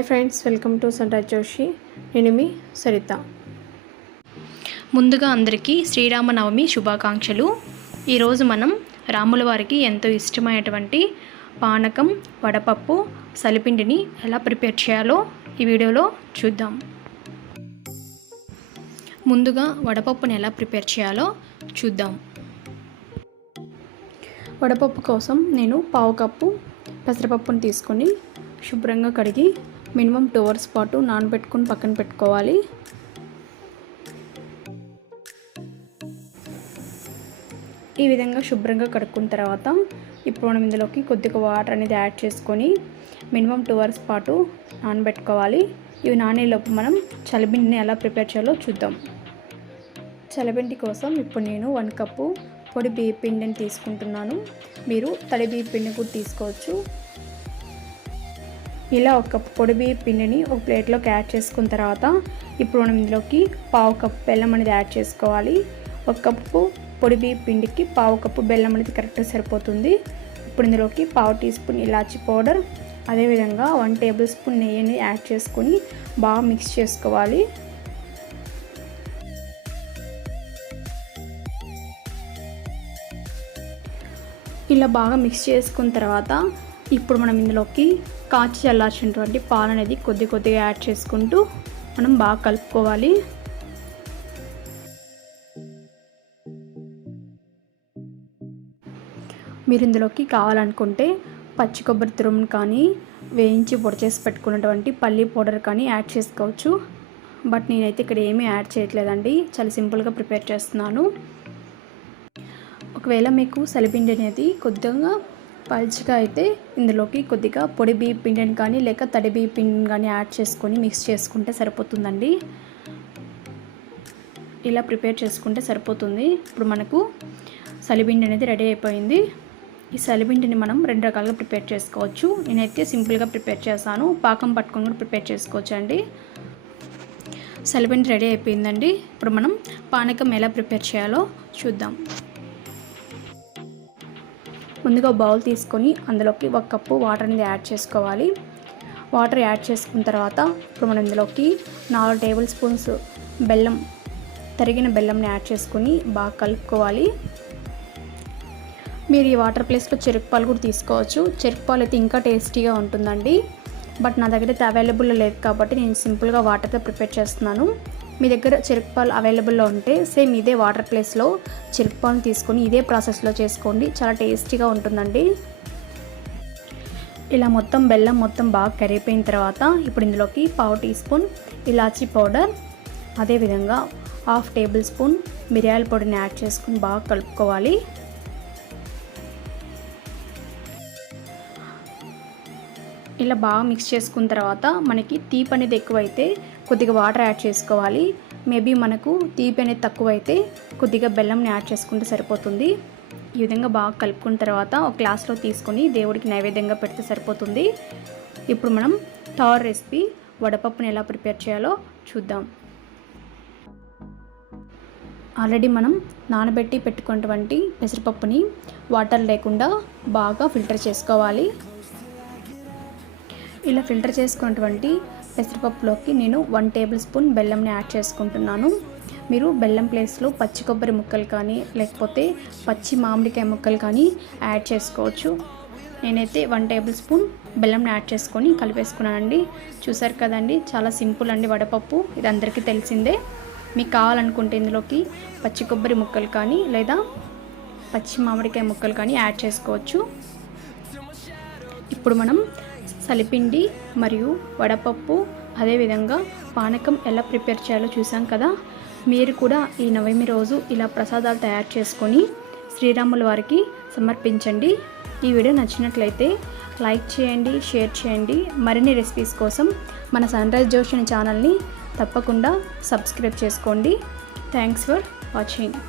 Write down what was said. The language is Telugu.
Hi friends, welcome to sunrise Joshi. నేను మీ సరిత. ముందుగా అందరికీ శ్రీరామనవమి శుభాకాంక్షలు. ఈరోజు మనం రాముల వారికి ఎంతో ఇష్టమైనటువంటి పానకం, వడపప్పు, సలిపిండిని ఎలా ప్రిపేర్ చేయాలో ఈ వీడియోలో చూద్దాం. ముందుగా వడపప్పుని ఎలా ప్రిపేర్ చేయాలో చూద్దాం. వడపప్పు కోసం నేను పావు కప్పు పెసరపప్పుని తీసుకొని శుభ్రంగా కడిగి మినిమం 2 hours పాటు నానబెట్టుకొని పక్కన పెట్టుకోవాలి. ఈ విధంగా శుభ్రంగా కడుక్కున్న తర్వాత ఇప్పుడు మనం ఇందులోకి కొద్దిగా వాటర్ అనేది యాడ్ చేసుకొని మినిమం 2 hours పాటు నానబెట్టుకోవాలి. ఇవి నానేలోపు మనం చలిపిండిని ఎలా ప్రిపేర్ చేయాలో చూద్దాం. చలిపిండి కోసం ఇప్పుడు నేను 1 కప్పు పొడి బియ్య పిండిని తీసుకుంటున్నాను. మీరు తడి బియ్య పిండి కూడా తీసుకోవచ్చు. ఇలా 1 కప్పు పొడి బియ్య పిండిని ఒక ప్లేట్లోకి యాడ్ చేసుకున్న తర్వాత ఇప్పుడు మనం ఇందులోకి పావు కప్పు బెల్లం అనేది యాడ్ చేసుకోవాలి. 1 కప్పు పొడి బియ్య పిండికి పావు కప్పు బెల్లం అనేది కరెక్ట్గా సరిపోతుంది. ఇప్పుడు ఇందులోకి పావు టీ స్పూన్ ఇలాచీ పౌడర్, అదేవిధంగా 1 tablespoon నెయ్యిని యాడ్ చేసుకొని బాగా మిక్స్ చేసుకోవాలి. ఇలా బాగా మిక్స్ చేసుకున్న తర్వాత ఇప్పుడు మనం ఇందులోకి కాచి చల్లార్చినటువంటి పాలు అనేది కొద్దిగా యాడ్ చేసుకుంటూ మనం బాగా కలుపుకోవాలి. మీరు ఇందులోకి కావాలనుకుంటే పచ్చి కొబ్బరి తురుమును కానీ వేయించి పొడి చేసి పెట్టుకున్నటువంటి పల్లీ పౌడర్ కానీ యాడ్ చేసుకోవచ్చు. బట్ నేనైతే ఇక్కడ ఏమీ యాడ్ చేయట్లేదండి, చాలా సింపుల్గా ప్రిపేర్ చేస్తున్నాను. ఒకవేళ మీకు సలిపిండి అనేది కొద్దిగా పల్చగా అయితే ఇందులోకి కొద్దిగా పొడి బియ్య పిండిని కానీ లేక తడి బియ్య పిండిని కానీ యాడ్ చేసుకొని మిక్స్ చేసుకుంటే సరిపోతుందండి. ఇలా ప్రిపేర్ చేసుకుంటే సరిపోతుంది. ఇప్పుడు మనకు సలిపిండి అనేది రెడీ అయిపోయింది. ఈ సలిపిండిని మనం 2 రకాలుగా ప్రిపేర్ చేసుకోవచ్చు. నేనైతే సింపుల్గా ప్రిపేర్ చేశాను. పాకం పట్టుకొని కూడా ప్రిపేర్ చేసుకోవచ్చు అండి. సలిపిండి రెడీ అయిపోయిందండి. ఇప్పుడు మనం పానకం ఎలా ప్రిపేర్ చేయాలో చూద్దాం. ముందుగా బౌల్ తీసుకొని అందులోకి 1 కప్పు వాటర్ అనేది యాడ్ చేసుకోవాలి. వాటర్ యాడ్ చేసుకున్న తర్వాత ఇప్పుడు మనం ఇందులోకి 4 tablespoons బెల్లం, తరిగిన బెల్లంని యాడ్ చేసుకొని బాగా కలుపుకోవాలి. మీరు ఈ వాటర్ ప్లేస్లో చెరుకుపాలు కూడా తీసుకోవచ్చు. చెరుకుపాలు అయితే ఇంకా టేస్టీగా ఉంటుందండి. బట్ నా దగ్గర అయితే అవైలబుల్లో లేదు కాబట్టి నేను సింపుల్గా వాటర్తో ప్రిపేర్ చేస్తున్నాను. మీ దగ్గర చెరుకుపాలు అవైలబుల్లో ఉంటే సేమ్ ఇదే వాటర్ ప్లేస్లో చెరుకుపాలను తీసుకొని ఇదే ప్రాసెస్లో చేసుకోండి, చాలా టేస్టీగా ఉంటుందండి. ఇలా బెల్లం మొత్తం బాగా కరిగిపోయిన తర్వాత ఇప్పుడు ఇందులోకి పావు టీ స్పూన్ ఇలాచీ పౌడర్, అదేవిధంగా 1/2 tablespoon మిరియాల పొడిని యాడ్ చేసుకొని బాగా కలుపుకోవాలి. ఇలా బాగా మిక్స్ చేసుకున్న తర్వాత మనకి తీపి అనేది ఎక్కువైతే కొద్దిగా వాటర్ యాడ్ చేసుకోవాలి. మేబీ మనకు తీపి అనేది తక్కువైతే కొద్దిగా బెల్లంని యాడ్ చేసుకుంటే సరిపోతుంది. ఈ విధంగా బాగా కలుపుకున్న తర్వాత ఒక గ్లాస్లో తీసుకొని దేవుడికి నైవేద్యంగా పెడితే సరిపోతుంది. ఇప్పుడు మనం థర్డ్ రెసిపీ వడపప్పుని ఎలా ప్రిపేర్ చేయాలో చూద్దాం. ఆల్రెడీ మనం నానబెట్టి పెట్టుకున్నటువంటి పెసరపప్పుని వాటర్ లేకుండా బాగా ఫిల్టర్ చేసుకోవాలి. ఇలా ఫిల్టర్ చేసుకున్నటువంటి పెసరపప్పులోకి నేను 1 tablespoon బెల్లంని యాడ్ చేసుకుంటున్నాను. మీరు బెల్లం ప్లేస్లో పచ్చి కొబ్బరి ముక్కలు కానీ లేకపోతే పచ్చి మామిడికాయ ముక్కలు కానీ యాడ్ చేసుకోవచ్చు. నేనైతే 1 tablespoon బెల్లంని యాడ్ చేసుకొని కలిపేసుకున్నానండి. చూసారు కదండి, చాలా సింపుల్ అండి వడపప్పు. ఇది అందరికీ తెలిసిందే. మీకు కావాలనుకుంటే ఇందులోకి పచ్చి కొబ్బరి ముక్కలు కానీ లేదా పచ్చి మామిడికాయ ముక్కలు కానీ యాడ్ చేసుకోవచ్చు. ఇప్పుడు మనం సలిపిండి మరియు వడపప్పు అదేవిధంగా పానకం ఎలా ప్రిపేర్ చేయాలో చూసాం కదా. మీరు కూడా ఈ నవమి రోజు ఇలా ప్రసాదాలు తయారు చేసుకొని శ్రీరాముల వారికి సమర్పించండి. ఈ వీడియో నచ్చినట్లయితే లైక్ చేయండి, షేర్ చేయండి. మరిన్ని రెసిపీస్ కోసం మన సన్రైజ్ జోషి ఛానల్ని తప్పకుండా సబ్స్క్రైబ్ చేసుకోండి. Thanks for watching.